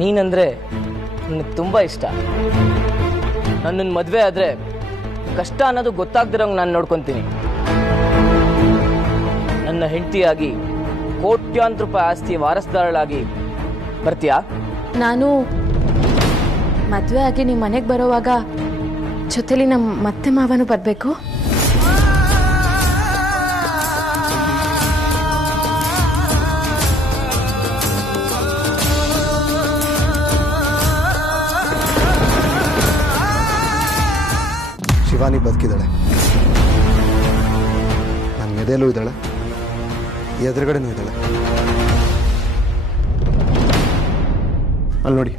ನೀನಂದರೆ ನನಗೆ ತುಂಬ ಇಷ್ಟ. ನನ್ನನ್ನು ಮದುವೆ ಆದರೆ ಕಷ್ಟ ಅನ್ನೋದು ಗೊತ್ತಾಗ್ದಿರೋಂಗೆ ನಾನು ನೋಡ್ಕೊತೀನಿ. ನನ್ನ ಹೆಂಡತಿಯಾಗಿ ಕೋಟ್ಯಾಂತರ ರೂಪಾಯಿ ಆಸ್ತಿ ವಾರಸ್ದಾರಳಾಗಿ ಬರ್ತೀಯಾ? ನಾನು ಮದುವೆ ಆಗಿ ನಿಮ್ಮ ಮನೆಗೆ ಬರೋವಾಗ ಜೊತೆಲಿ ನಮ್ಮ ಮತ್ತೆ ಮಾವನು ಬರಬೇಕು. ಶಿವಾನಿ ಬದುಕಿದ್ದಾಳೆ, ನನ್ನ ಎದೆಯಲ್ಲೂ ಇದ್ದಾಳೆ, ಎದುರುಗಡೆನೂ ಇದ್ದಾಳೆ. ಅಲ್ಲಿ ನೋಡಿ.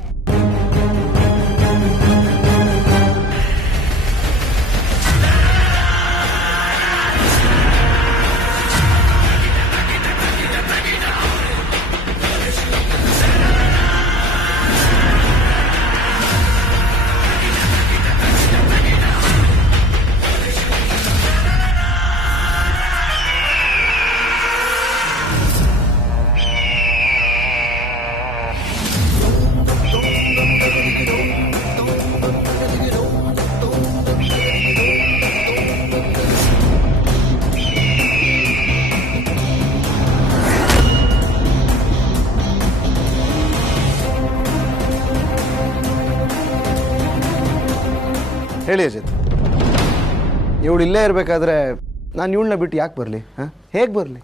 ಹೇಳಿ ಅಜಿತ್, ಇವಳು ಇಲ್ಲೇ ಇರಬೇಕಾದ್ರೆ ನಾನು ಇವಳನ್ನ ಬಿಟ್ಟು ಯಾಕೆ ಬರಲಿ? ಹೇಗೆ ಬರಲಿ?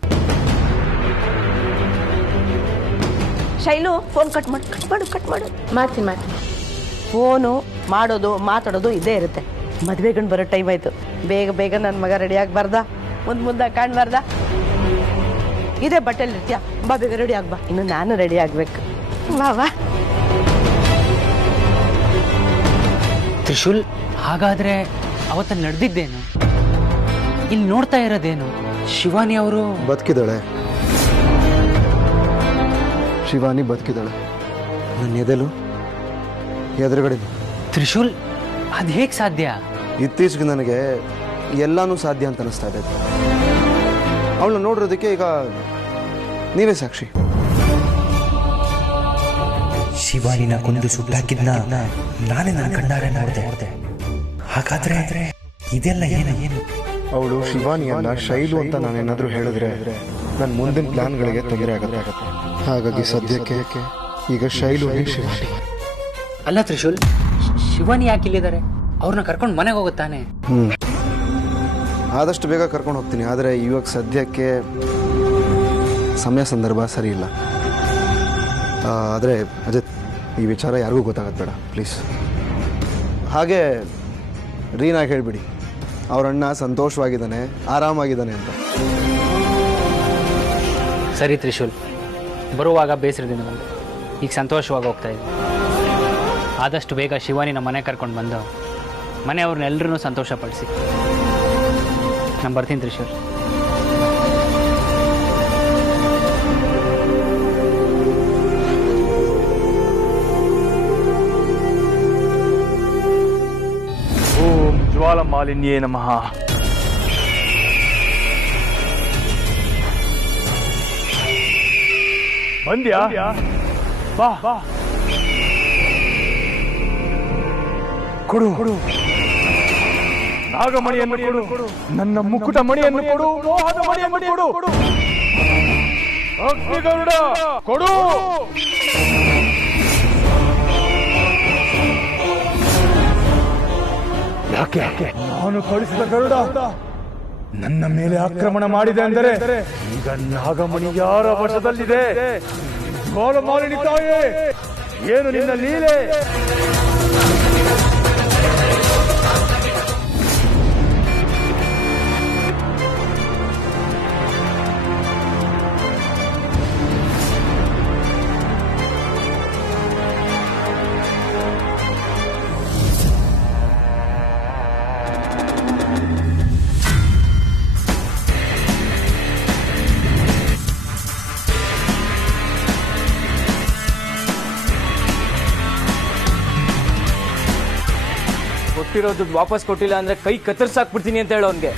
ಶೈಲು, ಫೋನ್ ಕಟ್ ಮಾಡು. ಮಾಡ್ತೀನಿ. ಫೋನು ಮಾಡೋದು ಮಾತಾಡೋದು ಇದೇ ಇರುತ್ತೆ. ಮದುವೆ ಗಂಡು ಬರೋ ಟೈಮ್ ಆಯಿತು. ಬೇಗ ನನ್ನ ಮಗ ರೆಡಿ ಆಗಬಾರ್ದ? ಮುಂದೆ ಕಾಣಬಾರ್ದ? ಇದೇ ಬಟ್ಟೆಲಿ ಇರ್ತೀಯ, ಬಾ ಬೇಗ ರೆಡಿ ಆಗ್ಬಾ. ಇನ್ನು ನಾನು ರೆಡಿ ಆಗಬೇಕು. ವಾ. ತ್ರಿಶೂಲ್, ಹಾಗಾದ್ರೆ ಅವತ್ತಲ್ಲಿ ನಡೆದಿದ್ದೇನು? ಇಲ್ಲಿ ನೋಡ್ತಾ ಇರೋದೇನು? ಶಿವಾನಿ ಅವರು ಬದುಕಿದ್ದಾಳೆ. ಶಿವಾನಿ ಬದುಕಿದ್ದಾಳೆ, ನನ್ನ ಎದೆಲು ಎದುರುಗಡೆ. ತ್ರಿಶೂಲ್, ಅದು ಹೇಗೆ ಸಾಧ್ಯ? ಇತ್ತೀಚೆಗೆ ನನಗೆ ಎಲ್ಲಾನು ಸಾಧ್ಯ ಅಂತ ಅನಿಸ್ತಾ ಇದೆ. ಅವಳನ್ನ ನೋಡಿರೋದಕ್ಕೆ ಈಗ ನೀವೇ ಸಾಕ್ಷಿ. ಶಿವಾನಿನ ಕೊಂದು ಸುಟ್ಟಾಕಿದ್ನ ನಾನೇ ನನ್ನ ಕಣ್ಣಾರೆ ನೋಡಿದೆ. ಹಾಗಾದ್ರೆ ಇದೆಲ್ಲ ಏನು? ಅವಳು ಶಿವಾನಿ ಅಲ್ಲ, ಶೈಲು ಅಂತ ನಾನೇನಾದರೂ ಹೇಳಿದ್ರೆ ನನ್ನ ಮುಂದಿನ ಪ್ಲಾನ್ಗಳಿಗೆ ತೊಂದರೆ ಆಗುತ್ತೆ. ಹಾಗಾಗಿ ಸದ್ಯಕ್ಕೆ ಈಗ ಶೈಲು ಶಿವಾನಿ. ಅಲ್ಲ ತ್ರಿಶೂಲ್, ಶಿವಾನಿ ಯಾಕೆ ಇಲ್ಲಿದ್ದಾರೆ? ಅವ್ರನ್ನ ಕರ್ಕೊಂಡು ಮನೆಗೆ ಹೋಗುತ್ತಾನೆ. ಆದಷ್ಟು ಬೇಗ ಕರ್ಕೊಂಡು ಹೋಗ್ತೀನಿ. ಆದರೆ ಇವಾಗ ಸದ್ಯಕ್ಕೆ ಸಮಯ ಸಂದರ್ಭ ಸರಿ ಇಲ್ಲ. ಆದರೆ ಅಜಿತ್, ಈ ವಿಚಾರ ಯಾರಿಗೂ ಗೊತ್ತಾಗತ್ತೆ ಬೇಡ ಪ್ಲೀಸ್. ಹಾಗೆ ರೀನಾಗೆ ಹೇಳಿಬಿಡಿ, ಅವರಣ್ಣ ಸಂತೋಷವಾಗಿದ್ದಾನೆ, ಆರಾಮಾಗಿದ್ದಾನೆ ಅಂತ. ಸರಿ ತ್ರಿಶೂಲ್, ಬರುವಾಗ ಬೇಸರದಿಂದ ಬಂದು ಈಗ ಸಂತೋಷವಾಗಿ ಹೋಗ್ತಾ ಇದ್ದೀನಿ. ಆದಷ್ಟು ಬೇಗ ಶಿವಾನಿನ ಮನೆ ಕರ್ಕೊಂಡು ಬಂದು ಮನೆಯವ್ರನ್ನೆಲ್ಲರೂ ಸಂತೋಷಪಡಿಸಿ. ನಾನು ಬರ್ತೀನಿ ತ್ರಿಶೂಲ್. ಓಂ ಜ್ವಾಲಮಾಲಿನ್ಯೇ ನಮಃ. ಬಂದ್ಯಾ? ಬಾ. ಕೊಡು ನಾಗಮಣಿಯನ್ನು ಕೊಡು, ನನ್ನ ಮುಕುಟ ಮಣಿಯನ್ನು ಕೊಡು, ಲೋಹದ ಮಣಿಯನ್ನು ಕೊಡು. ಅಗ್ನಿಗರುಡ ಕೊಡು. ಯಾಕೆ ನಾನು ಕಳಿಸಿದ ಗರುಡ ನನ್ನ ಮೇಲೆ ಆಕ್ರಮಣ ಮಾಡಿದೆ ಅಂದರೆ ಈಗ ನಾಗಮಣಿ ಯಾರ ವಶದಲ್ಲಿದೆ? ಜ್ವಾಲಮಾಲಿನಿ ತಾಯೇ, ಏನು ನಿನ್ನ ಲೀಲೆ? ಕೊಟ್ಟಿರೋ ದುಡ್ಡು ವಾಪಸ್ ಕೊಟ್ಟಿಲ್ಲ ಅಂದ್ರೆ ಕೈ ಕತ್ತರಿಸಾಕ್ಬಿಡ್ತೀನಿ ಅಂತ ಹೇಳೋನ್ಗೆ.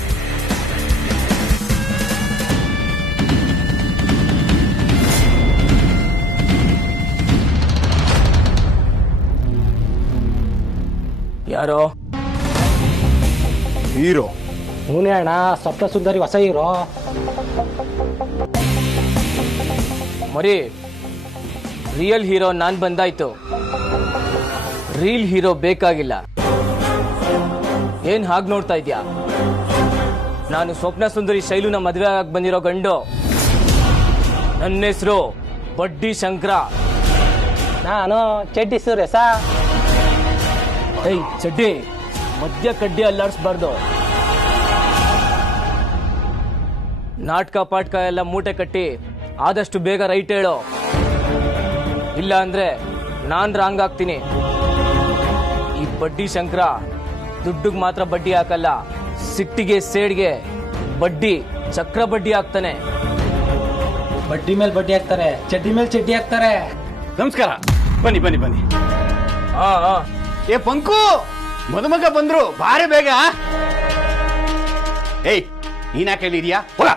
ಯಾರೋ ಹೀರೋ. ಹೂನೇ ಅಣ್ಣ, ಸಪ್ತ ಸುಂದರಿ ಹೊಸ ಹೀರೋ. ಮರಿ, ರಿಯಲ್ ಹೀರೋ ನಾನು ಬಂದಾಯ್ತು, ರೀಲ್ ಹೀರೋ ಬೇಕಾಗಿಲ್ಲ. ಏನ್ ಹಾಗೆ ನೋಡ್ತಾ ಇದ್ಯಾ? ನಾನು ಸ್ವಪ್ನ ಸುಂದರಿ ಶೈಲುನ ಮದುವೆ ಆಗಿ ಬಂದಿರೋ ಗಂಡು. ನನ್ನ ಹೆಸರು ಬಡ್ಡಿ ಶಂಕರ. ನಾನು ಚಡ್ಡಿ ಸುರೇಶ. ಏಯ್ ಚಡ್ಡಿ, ಮಧ್ಯ ಕಡ್ಡಿ ಅಲ್ಲಾಡಿಸ್ಬಾರ್ದು. ನಾಟಕ ಪಾಟ್ಕ ಎಲ್ಲ ಮೂಟೆ ಕಟ್ಟಿ ಆದಷ್ಟು ಬೇಗ ರೈಟ್ ಹೇಳೋ, ಇಲ್ಲ ಅಂದ್ರೆ ನಾನ್ ರಾಂಗ್ ಆಗ್ತೀನಿ. ಈ ಬಡ್ಡಿ ಶಂಕರ ದುಡ್ಡಿಗೆ ಮಾತ್ರ ಬಡ್ಡಿ ಹಾಕಲ್ಲ, ಸಿಟ್ಟಿಗೆ ಸೇಡ್ಗೆ ಬಡ್ಡಿ ಚಕ್ರ ಬಡ್ಡಿ ಹಾಕ್ತಾನೆ. ಬಡ್ಡಿ ಮೇಲೆ ಬಡ್ಡಿ ಹಾಕ್ತಾರೆ, ಚಡ್ಡಿ ಮೇಲೆ ಚಡ್ಡಿ ಹಾಕ್ತಾರೆ. ನಮಸ್ಕಾರ, ಬನ್ನಿ ಬನ್ನಿ ಬನ್ನಿ. ಏ ಪಂಕು, ಮದುಮಗ ಬಂದ್ರು, ಬಾರಿ ಬೇಗ. ಏಯ್, ನೀನ್ ಯಾಕೆ ಹೇಳಿದ್ಯಾ? ಹೋಗ.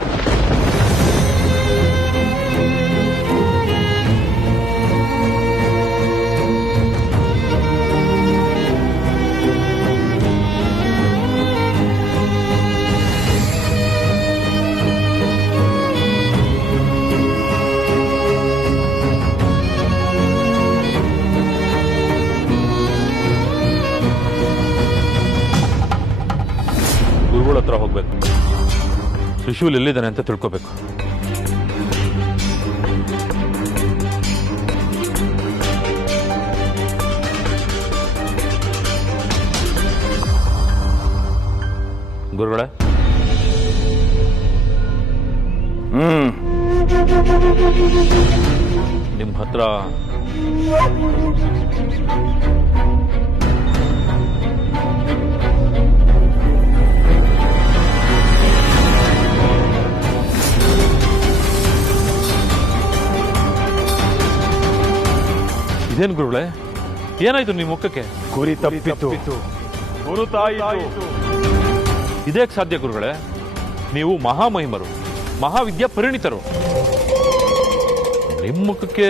ಗುರುಗಳ ಹತ್ರ ಹೋಗ್ಬೇಕು. ತ್ರಿಶೂಲ್ ಎಲ್ಲಿದ್ದಾನೆ ಅಂತ ತಿಳ್ಕೋಬೇಕು. ಗುರುಗಳೇ, ನಿಮ್ಮ ಹತ್ರ ಇದೇನು ಗುರುಗಳೇ, ಏನಾಯ್ತು ನಿಮ್ಮ ಮುಖಕ್ಕೆ? ಗುರಿ ತಪ್ಪಿತು, ಗುರುತಾಯಿತು. ಇದೇಕ್ ಸಾಧ್ಯ ಗುರುಗಳೇ? ನೀವು ಮಹಾಮಹಿಮರು, ಮಹಾವಿದ್ಯಾ ಪರಿಣಿತರು. ನಿಮ್ಮ ಮುಖಕ್ಕೆ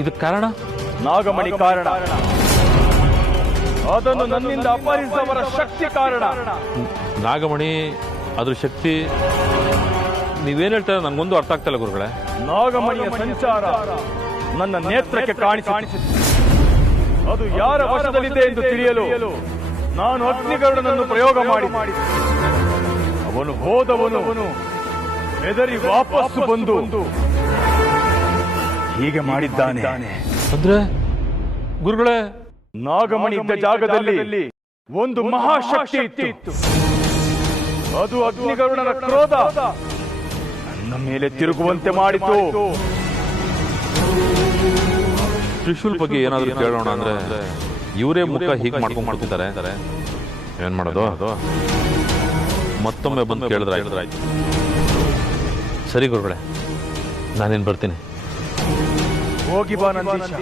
ಇದಕ್ಕೆ ಕಾರಣ? ನಾಗಮಣಿ ಕಾರಣ. ಅದನ್ನು ನನ್ನಿಂದ ಅಪಹರಿಸಿದವರ ಶಕ್ತಿ ಕಾರಣ. ನಾಗಮಣಿ, ಅದ್ರ ಶಕ್ತಿ ನೀವೇನ್ ಹೇಳ್ತಾರೆ ನನಗೊಂದು ಅರ್ಥ ಆಗ್ತಿಲ್ಲ ಗುರುಗಳೇ. ನಾಗಮಣಿಯ ಸಂಚಾರ ನನ್ನ ನೇತ್ರಕ್ಕೆ ಕಾಣಿಸಿತು. ಅದು ಯಾರ ವಶದಲ್ಲಿದೆ ಎಂದು ತಿಳಿಯಲು ನಾನು ಅಗ್ನಿಗರುಡನನ್ನು ಪ್ರಯೋಗ ಮಾಡಿ ಅವನು ಹೋದವನು ಬೆದರಿ ವಾಪಸ್ಸು ಬಂದು ಹೀಗೆ ಮಾಡಿದ್ದಾನೆ. ಅಂದ್ರೆ ಗುರುಗಳೇ, ನಾಗಮಣಿ ಇದ್ದ ಜಾಗದಲ್ಲಿ ಒಂದು ಮಹಾಶಕ್ತಿ ಇತ್ತು. ಅದು ಅಗ್ನಿಗರುಡನ ಕ್ರೋಧ ನನ್ನ ಮೇಲೆ ತಿರುಗುವಂತೆ ಮಾಡಿತು. ತ್ರಿಶೂಲ್ ಬಗ್ಗೆ ಏನಾದರೂ ಕೇಳೋಣ ಅಂದ್ರೆ ಇವರೇ ಮುಖ ಹೀಗೆ ಮಾಡ್ಕೊಂಡ್ಬಿಡ್ತಿದ್ದಾರೆ. ಏನ್ ಮಾಡೋದು? ಮತ್ತೊಮ್ಮೆ ಬಂದು ಕೇಳಿದ್ರಾಯ್ತು. ಸರಿ ಗುರುಗಳೇ, ನಾನೇನು ಬರ್ತೀನಿ. ಹೋಗಿ ಬಾ ನಂದೀಶ.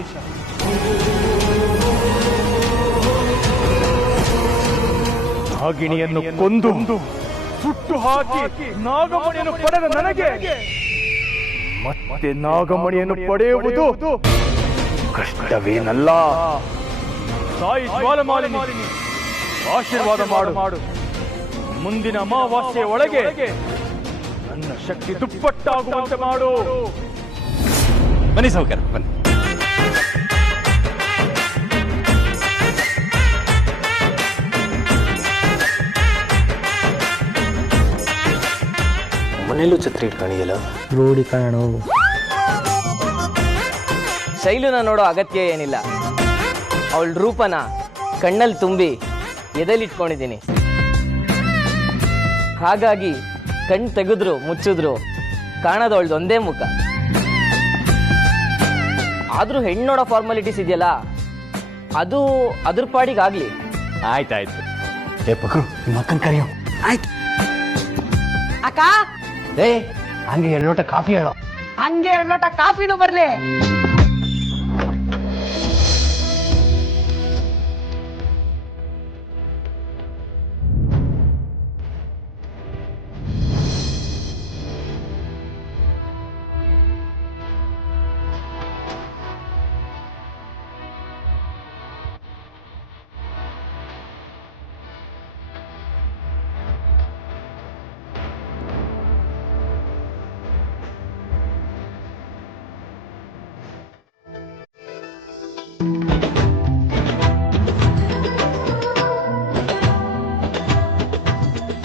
ನಾಗಿಣಿಯನ್ನು ಕೊಂದು ಸುಟ್ಟು ಹಾಕಿ ನಾಗಮಣಿಯನ್ನು ಪಡೆದ ನನಗೆ ಮತ್ತೆ ನಾಗಮಣಿಯನ್ನು ಪಡೆಯುವುದು ಕಷ್ಟವೇನಲ್ಲ. ತಾಯಿ ಜ್ವಾಲಮಾಲಿನಿ, ಆಶೀರ್ವಾದ ಮಾಡು. ಮುಂದಿನ ಅಮಾವಾಸ್ಯೆಯ ಒಳಗೆ ನನ್ನ ಶಕ್ತಿ ದುಪ್ಪಟ್ಟಾಗುವಂತೆ ಮಾಡು. ಬನ್ನಿ ಸೌಕರ್ಯ, ಬನ್ನಿ. ಮನೇಲೂ ಛತ್ರಿ ಕಾಣಿಯಲ್ಲ, ರೂಢಿ ಕಾಣು. ಶೈಲುನ ನೋಡೋ ಅಗತ್ಯ ಏನಿಲ್ಲ. ಅವಳ ರೂಪನ ಕಣ್ಣಲ್ಲಿ ತುಂಬಿ ಎದೆಲಿಟ್ಕೊಂಡಿದ್ದೀನಿ. ಹಾಗಾಗಿ ಕಣ್ಣು ತೆಗೆದ್ರು ಮುಚ್ಚಿದ್ರು ಕಾಣೋದು ಅವಳದು ಒಂದೇ ಮುಖ. ಆದ್ರೂ ಹೆಣ್ಣು ನೋಡೋ ಫಾರ್ಮಾಲಿಟೀಸ್ ಇದೆಯಲ್ಲ, ಅದು ಅದ್ರ ಪಾಡಿಗಾಗ್ಲಿ. ಆಯ್ತಾಯ್ತು. ಏ ಪಕ್ರು, ನಿಮ್ಮ ಅಕ್ಕನ ಕರೆಯೋ. ಆಯ್ತು ಅಕ್ಕ. ಏ, ಹಂಗೆ 2 ಲೋಟ ಕಾಫಿ ಹೇಳೋ. ಹಂಗೆ 2 ಲೋಟ ಕಾಫಿನೂ ಬರ್ಲಿ.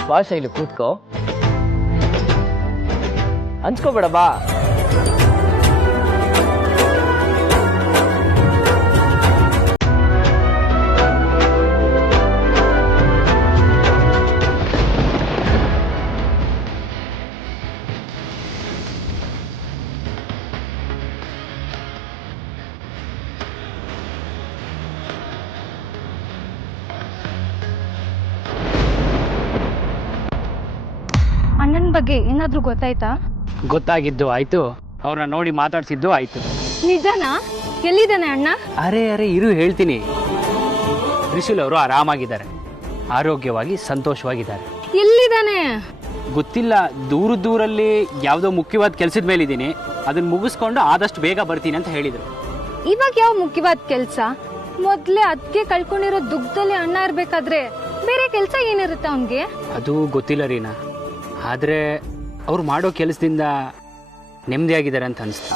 ಬಾ ಶೈಲು ಕೂತ್ಕೋ, ಹಂಚ್ಕೋಬೇಡ ಬಾ. ಅಣ್ಣನ ಬಗ್ಗೆ ಏನಾದರೂ ಗೊತ್ತಾಯ್ತಾ? ಗೊತ್ತಾಗಿದ್ದು ಆಯಿತು, ಅವ್ರನ್ನ ನೋಡಿ ಮಾತಾಡ್ಸಿದ್ದು ಆಯಿತು. ನಿಜನಾ? ಎಲ್ಲಿದ್ದಾನೆ ಅಣ್ಣ? ಅರೆ ಇರು ಹೇಳ್ತೀನಿ. ತ್ರಿಶೂಲ್ ಅವರು ಆರಾಮಾಗಿದ್ದಾರೆ, ಆರೋಗ್ಯವಾಗಿ ಸಂತೋಷವಾಗಿದ್ದಾರೆ. ಎಲ್ಲಿದ್ದಾನೆ? ಗೊತ್ತಿಲ್ಲ, ದೂರಲ್ಲಿ ಯಾವುದೋ ಮುಖ್ಯವಾದ ಕೆಲಸದ ಮೇಲಿದ್ದೀನಿ, ಅದನ್ನ ಮುಗಿಸ್ಕೊಂಡು ಆದಷ್ಟು ಬೇಗ ಬರ್ತೀನಿ ಅಂತ ಹೇಳಿದರು. ಇವಾಗ ಯಾವ ಮುಖ್ಯವಾದ ಕೆಲಸ? ಮೊದಲೇ ಅದಕ್ಕೆ ಕಳ್ಕೊಂಡಿರೋ ದುಃಖದಲ್ಲಿ ಅಣ್ಣ ಇರ್ಬೇಕಾದ್ರೆ ಬೇರೆ ಕೆಲಸ ಏನಿರುತ್ತೆ ಅವನಿಗೆ? ಅದು ಗೊತ್ತಿಲ್ಲ ರೀನಾ, ಆದರೆ ಅವ್ರು ಮಾಡೋ ಕೆಲಸದಿಂದ ನೆಮ್ಮದಿಯಾಗಿದ್ದಾರೆ ಅಂತ ಅನಿಸ್ತು.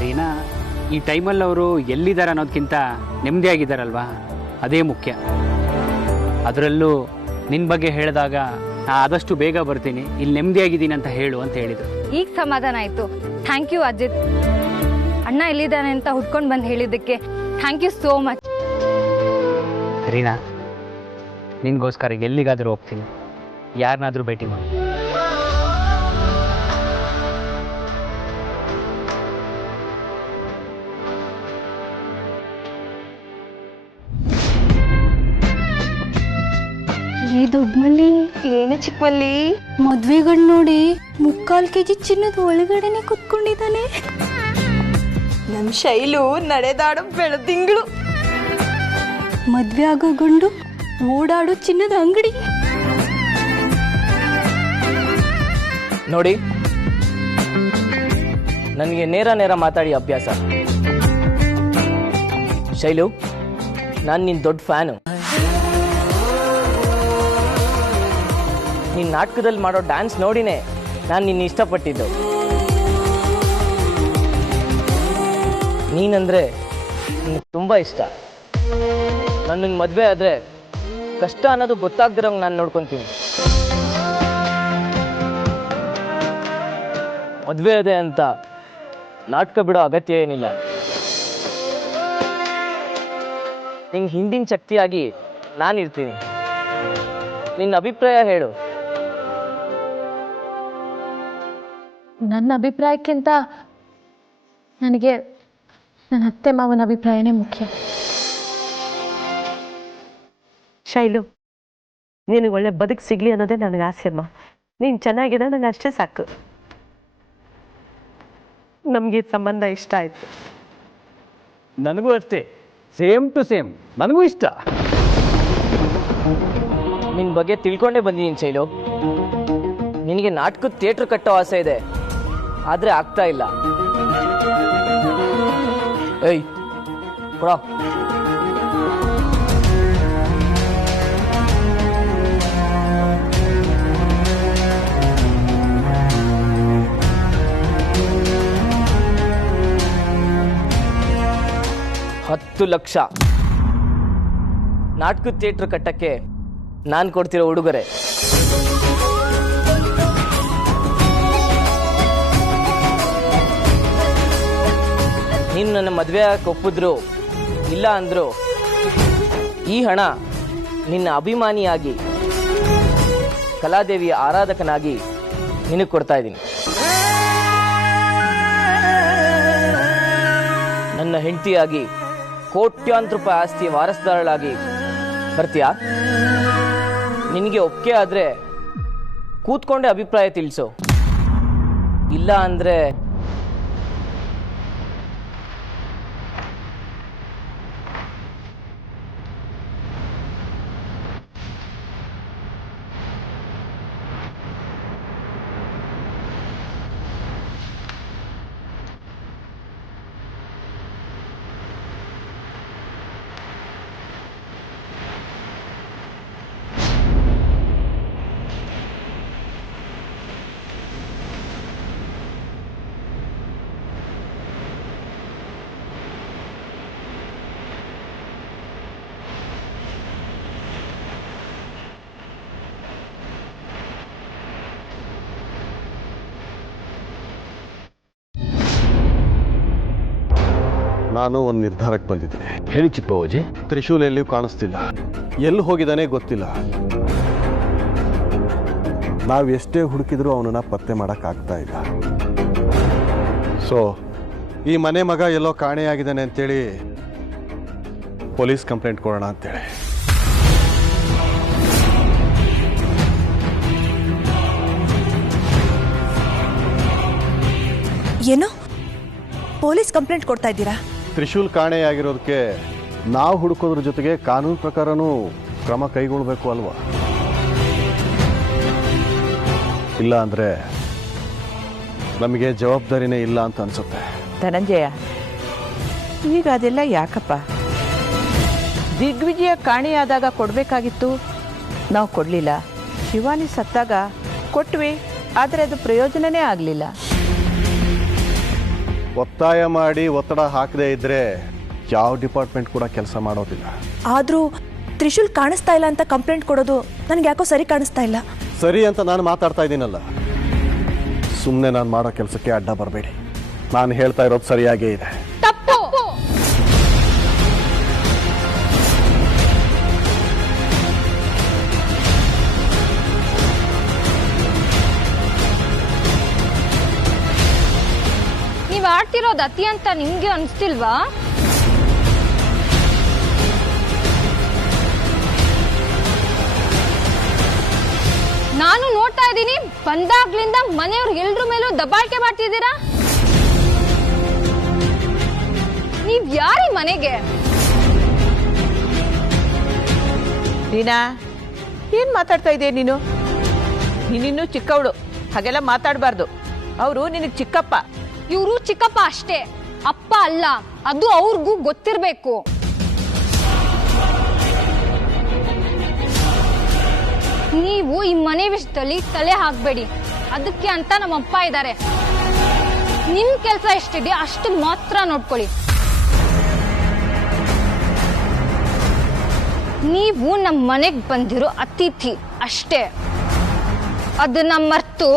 ರೀನಾ, ಈ ಟೈಮಲ್ಲಿ ಅವರು ಎಲ್ಲಿದ್ದಾರೆ ಅನ್ನೋದಕ್ಕಿಂತ ನೆಮ್ಮದಿಯಾಗಿದ್ದಾರಲ್ವಾ, ಅದೇ ಮುಖ್ಯ. ಅದರಲ್ಲೂ ನಿನ್ನ ಬಗ್ಗೆ ಹೇಳಿದಾಗ ನಾ ಆದಷ್ಟು ಬೇಗ ಬರ್ತೀನಿ, ಇಲ್ಲಿ ನೆಮ್ಮದಿಯಾಗಿದ್ದೀನಿ ಅಂತ ಹೇಳು ಅಂತ ಹೇಳಿದರು. ಈಗ ಸಮಾಧಾನ ಆಯಿತು. Thank you Ajith. ಅಣ್ಣ ಎಲ್ಲಿದ್ದಾನೆ ಅಂತ ಹುಡ್ಕೊಂಡು ಬಂದು ಹೇಳಿದ್ದಕ್ಕೆ thank you so much. Reena, ನಿನಗೋಸ್ಕರ ಎಲ್ಲಿಗಾದರೂ ಹೋಗ್ತೀನಿ, ಯಾರನ್ನಾದರೂ ಭೇಟಿ ಮಾಡಿ. ಏ ದೊಡ್ಡಮಲ್ಲಿ, ಏನೇ ಚಿಕ್ಕಮಲ್ಲಿ, ಮದ್ವೆಗಂಡು ನೋಡಿ 3/4 kg ಚಿನ್ನದ ಒಳಗಡೆನೆ ಕುತ್ಕೊಂಡಿದ್ದಾನೆ. ನಮ್ಮ ಶೈಲು ನಡೆದಾಡೋ ಬೆಳದಿಂಗಳು, ಮದ್ವೆ ಆಗೋ ಗಂಡು ಓಡಾಡೋ ಚಿನ್ನದ ಅಂಗಡಿ. ನೋಡಿ, ನನಗೆ ನೇರ ಮಾತಾಡಿ ಅಭ್ಯಾಸ. ಶೈಲು, ನಾನು ನಿನ್ನ ದೊಡ್ಡ ಫ್ಯಾನು. ನಿನ್ನ ನಾಟಕದಲ್ಲಿ ಮಾಡೋ ಡ್ಯಾನ್ಸ್ ನೋಡಿನೇ ನಾನು ನಿನ್ನ ಇಷ್ಟಪಟ್ಟಿದ್ದು. ನೀನಂದರೆ ನನಗೆ ತುಂಬ ಇಷ್ಟ. ನನ್ನ ಮದುವೆ ಆದರೆ ಕಷ್ಟ ಅನ್ನೋದು ಗೊತ್ತಾಗ್ದಿರೋಂಗೆ ನಾನು ನೋಡ್ಕೊತೀನಿ. ಮದುವೆ ಇದೆ ಅಂತ ನಾಟಕ ಬಿಡೋ ಅಗತ್ಯ ಏನಿಲ್ಲ. ನಿಂಗೆ ಹಿಂದಿನ ಶಕ್ತಿಯಾಗಿ ನಾನಿರ್ತೀನಿ. ನಿನ್ನ ಅಭಿಪ್ರಾಯ ಹೇಳು. ನನ್ನ ಅಭಿಪ್ರಾಯಕ್ಕಿಂತ ನನಗೆ ನನ್ನ ಅತ್ತೆ ಮಾವನ ಅಭಿಪ್ರಾಯನೇ ಮುಖ್ಯ. ಶೈಲು, ನಿನಗೆ ಒಳ್ಳೆ ಬದುಕು ಸಿಗಲಿ ಅನ್ನೋದೇ ನನಗೆ ಆಸೆ ಅಮ್ಮ. ನೀನು ಚೆನ್ನಾಗಿದೆ, ನನಗೆ ಅಷ್ಟೇ ಸಾಕು. ನಮಗೆ ಸಂಬಂಧ ಇಷ್ಟ ಆಯಿತು. ನನಗೂ ಅಷ್ಟೇ, ಸೇಮ್ ಟು ಸೇಮ್, ನನಗೂ ಇಷ್ಟ. ನಿನ್ನ ಬಗ್ಗೆ ತಿಳ್ಕೊಂಡೇ ಬಂದಿದ್ದೀನಿ ಶೈಲು. ನಿನಗೆ ನಾಟಕದ ಥಿಯೇಟ್ರ್ ಕಟ್ಟೋ ಆಸೆ ಇದೆ, ಆದರೆ ಆಗ್ತಾ ಇಲ್ಲ. ಏಯ್ ಕೊಡ. $10 ಲಕ್ಷ ನಾಟಕದ ಥಿಯೇಟ್ರ್ ಕಟ್ಟಕ್ಕೆ ನಾನು ಕೊಡ್ತಿರೋ ಉಡುಗೊರೆ. ನೀನು ನನ್ನ ಮದುವೆ ಒಪ್ಪಿದ್ರು ಇಲ್ಲ ಅಂದ್ರು ಈ ಹಣ ನಿನ್ನ ಅಭಿಮಾನಿಯಾಗಿ, ಕಲಾದೇವಿಯ ಆರಾಧಕನಾಗಿ ನಿನಗೆ ಕೊಡ್ತಾ ಇದ್ದೀನಿ. ನನ್ನ ಹೆಂಡತಿಯಾಗಿ ಕೋಟ್ಯಾಂತರ ರೂಪಾಯಿ ಆಸ್ತಿಯ ವಾರಸುದಾರಳಾಗಿ ಬರ್ತೀಯಾ? ನಿನಗೆ ಒಪ್ಪಿಗೆ ಆದರೆ ಕೂತ್ಕೊಂಡೆ ಅಭಿಪ್ರಾಯ ತಿಳಿಸು, ಇಲ್ಲ ಅಂದರೆ ನಾನು ಒಂದು ನಿರ್ಧಾರಕ್ಕೆ ಬಂದಿದ್ದೀನಿ. ಹೇಳಿ ಚಿಕ್ಕಬಾಬುಜಿ. ತ್ರಿಶೂಲ್ ಎಲ್ಲಿಯೂ ಕಾಣಿಸ್ತಿಲ್ಲ, ಎಲ್ಲಿ ಹೋಗಿದ್ದಾನೆ ಗೊತ್ತಿಲ್ಲ. ನಾವು ಎಷ್ಟೇ ಹುಡುಕಿದ್ರೂ ಅವನನ್ನ ಪತ್ತೆ ಮಾಡೋಕ್ಕಾಗ್ತಾ ಇಲ್ಲ. ಸೊ ಈ ಮನೆ ಮಗ ಎಲ್ಲೋ ಕಾಣೆಯಾಗಿದ್ದಾನೆ ಅಂತೇಳಿ ಪೊಲೀಸ್ ಕಂಪ್ಲೇಂಟ್ ಕೊಡೋಣ ಅಂತೇಳಿ. ಏನು ಪೊಲೀಸ್ ಕಂಪ್ಲೇಂಟ್ ಕೊಡ್ತಾ ಇದ್ದೀರಾ? ತ್ರಿಶೂಲ್ ಕಾಣೆಯಾಗಿರೋದಕ್ಕೆ ನಾವು ಹುಡುಕೋದ್ರ ಜೊತೆಗೆ ಕಾನೂನು ಪ್ರಕಾರನೂ ಕ್ರಮ ಕೈಗೊಳ್ಬೇಕು ಅಲ್ವಾ? ಇಲ್ಲ ಅಂದರೆ ನಮಗೆ ಜವಾಬ್ದಾರಿನೇ ಇಲ್ಲ ಅಂತ ಅನ್ಸುತ್ತೆ. ಧನಂಜಯ, ಈಗ ಅದೆಲ್ಲ ಯಾಕಪ್ಪ? ದಿಗ್ವಿಜಯ ಕಾಣೆಯಾದಾಗ ಕೊಡಬೇಕಾಗಿತ್ತು, ನಾವು ಕೊಡಲಿಲ್ಲ. ಶಿವಾನಿ ಸತ್ತಾಗ ಕೊಟ್ವಿ, ಆದರೆ ಅದು ಪ್ರಯೋಜನನೇ ಆಗಲಿಲ್ಲ. ಒತ್ತಾಯ ಮಾಡಿ ಒತ್ತಡ ಹಾಕದೇ ಇದ್ರೆ ಯಾವ ಡಿಪಾರ್ಟ್ಮೆಂಟ್ ಕೂಡ ಕೆಲಸ ಮಾಡೋದಿಲ್ಲ. ಆದರೂ ತ್ರಿಶೂಲ್ ಕಾಣಿಸ್ತಾ ಇಲ್ಲ ಅಂತ ಕಂಪ್ಲೇಂಟ್ ಕೊಡೋದು ನನಗೆ ಯಾಕೋ ಸರಿ ಕಾಣಿಸ್ತಾ ಇಲ್ಲ. ಸರಿ ಅಂತ ನಾನು ಮಾತಾಡ್ತಾ ಇದ್ದೀನಲ್ಲ, ಸುಮ್ಮನೆ ನಾನು ಮಾಡೋ ಕೆಲಸಕ್ಕೆ ಅಡ್ಡ ಬರಬೇಡಿ. ನಾನು ಹೇಳ್ತಾ ಇರೋದು ಸರಿಯಾಗೇ ಇದೆ. ತಪ್ಪು. ನೀವ್ ಆಡ್ತಿರೋದು ಅತಿ ಅಂತ ನಿಮ್ಗೆ ಅನ್ಸ್ತಿಲ್ವಾ? ನಾನು ನೋಡ್ತಾ ಇದ್ದೀನಿ, ಬಂದಾಗ್ಲಿಂದ ಮನೆಯವ್ರು ಎಲ್ರ ಮೇಲೂ ದಬ್ಬಾಳಿಕೆ ಮಾಡ್ತಿದ್ದೀರಾ. ನೀವ್ ಯಾರಿ ಮನೆಗೆ? ರೀನಾ, ಏನ್ ಮಾತಾಡ್ತಾ ಇದೆಯಾ ನೀನು? ನೀನಿನ್ನೂ ಚಿಕ್ಕವಳು, ಹಾಗೆಲ್ಲ ಮಾತಾಡಬಾರ್ದು. ಅವರು ನಿನಗೆ ಚಿಕ್ಕಪ್ಪ. ಇವರು ಚಿಕ್ಕಪ್ಪ ಅಷ್ಟೇ, ಅಪ್ಪ ಅಲ್ಲ. ಅದು ಅವ್ರಿಗೂ ಗೊತ್ತಿರ್ಬೇಕು. ನೀವು ಈ ಮನೆ ವಿಷಯದಲ್ಲಿ ತಲೆ ಹಾಕ್ಬೇಡಿ. ಅದಕ್ಕೆ ಅಂತ ನಮ್ಮಪ್ಪ ಇದ್ದಾರೆ. ನಿಮ್ ಕೆಲಸ ಎಷ್ಟಿದೆ ಅಷ್ಟು ಮಾತ್ರ ನೋಡ್ಕೊಳ್ಳಿ. ನೀವು ನಮ್ಮ ಮನೆಗೆ ಬಂದಿರೋ ಅತಿಥಿ ಅಷ್ಟೇ. ಅದನ್ನ ಮರ್ತು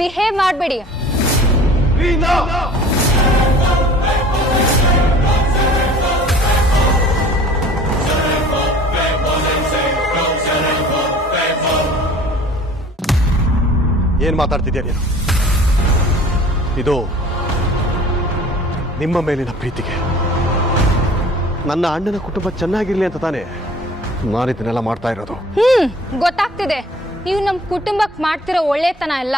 ಬಿಹೇವ್ ಮಾಡಬೇಡಿ. ಏನ್ ಮಾತಾಡ್ತಿದ್ಯಾ ನೀನು? ಇದು ನಿಮ್ಮ ಮೇಲಿನ ಪ್ರೀತಿಗೆ, ನನ್ನ ಅಣ್ಣನ ಕುಟುಂಬ ಚೆನ್ನಾಗಿರ್ಲಿ ಅಂತ ತಾನೇ ನಾನು ಇದನ್ನೆಲ್ಲ ಮಾಡ್ತಾ ಇರೋದು. ಗೊತ್ತಾಗ್ತಿದೆ, ನೀವು ನಮ್ಮ ಕುಟುಂಬಕ್ಕೆ ಮಾಡ್ತಿರೋ ಒಳ್ಳೆತನ ಎಲ್ಲ.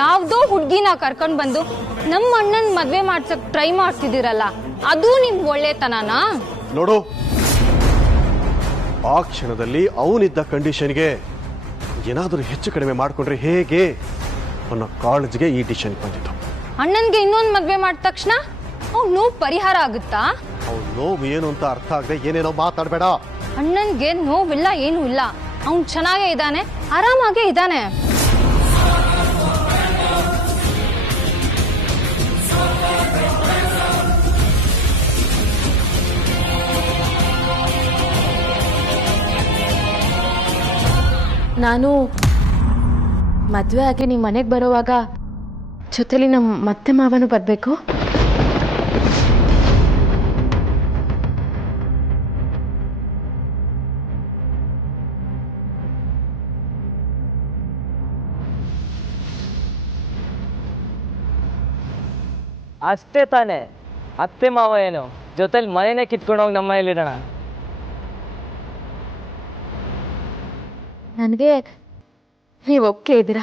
ಯಾವ್ದೋ ಹುಡ್ಗಿನ ಕರ್ಕೊಂಡ್ ಬಂದು ನಮ್ಮ ಅಣ್ಣನ್ ಮದ್ವೆ ಮಾಡ್ಸಕ್ ಟ್ರೈ ಮಾಡ್ತಿದ್ದೀರಲ್ಲ, ಅದು ನಿಮ್ ಒಳ್ಳೆತನನಾ? ನೋಡು, ಆ ಕ್ಷಣದಲ್ಲಿ ಅವನಿದ್ದ ಕಂಡೀಷನ್ಗೆ ಏನಾದರೂ ಹೆಚ್ಚು ಕಡಿಮೆ ಮಾಡ್ಕೊಂಡ್ರೆ ಹೇಗೆ ಅನ್ನೋ ಕಾಳಜಿಗೆ ಈ ಡಿಸಿಷನ್ ಬಂದಿತ್ತು. ಅಣ್ಣನ್ಗೆ ಇನ್ನೊಂದು ಮದ್ವೆ ಮಾಡಿದ ತಕ್ಷಣ ಅವ್ನು ನೋವು ಪರಿಹಾರ ಆಗುತ್ತಾ? ಅವ್ನು ನೋವು ಏನು ಅಂತ ಅರ್ಥ ಆಗದೆ ಏನೇನೋ ಮಾತಾಡಬೇಡ. ಅಣ್ಣನ್ಗೆ ನೋವಿಲ್ಲ, ಏನೂ ಇಲ್ಲ. ಅವ್ನು ಚೆನ್ನಾಗೇ ಇದ್ದಾನೆ, ಆರಾಮಾಗೇ ಇದ್ದಾನೆ. ನಾನು ಮದುವೆ ಆಗಿ ನಿಮ್ಮ ಮನೆಗೆ ಬರೋವಾಗ ಜೊತೆಲಿ ನಮ್ಮ ಮತ್ತೆ ಮಾವನು ಬರಬೇಕು. ಅಷ್ಟೇ ತಾನೇ, ಅತ್ತೆ ಮಾವ ಏನು ಜೊತೆಲಿ ಮನೆಯೇ ಕಿತ್ಕೊಂಡೋಗಿ ನಮ್ಮ ಮನೇಲಿಡೋಣ. ನನಗೆ ನೀವು ಒಪ್ಪಿಗೆ ಇದ್ದೀರಾ?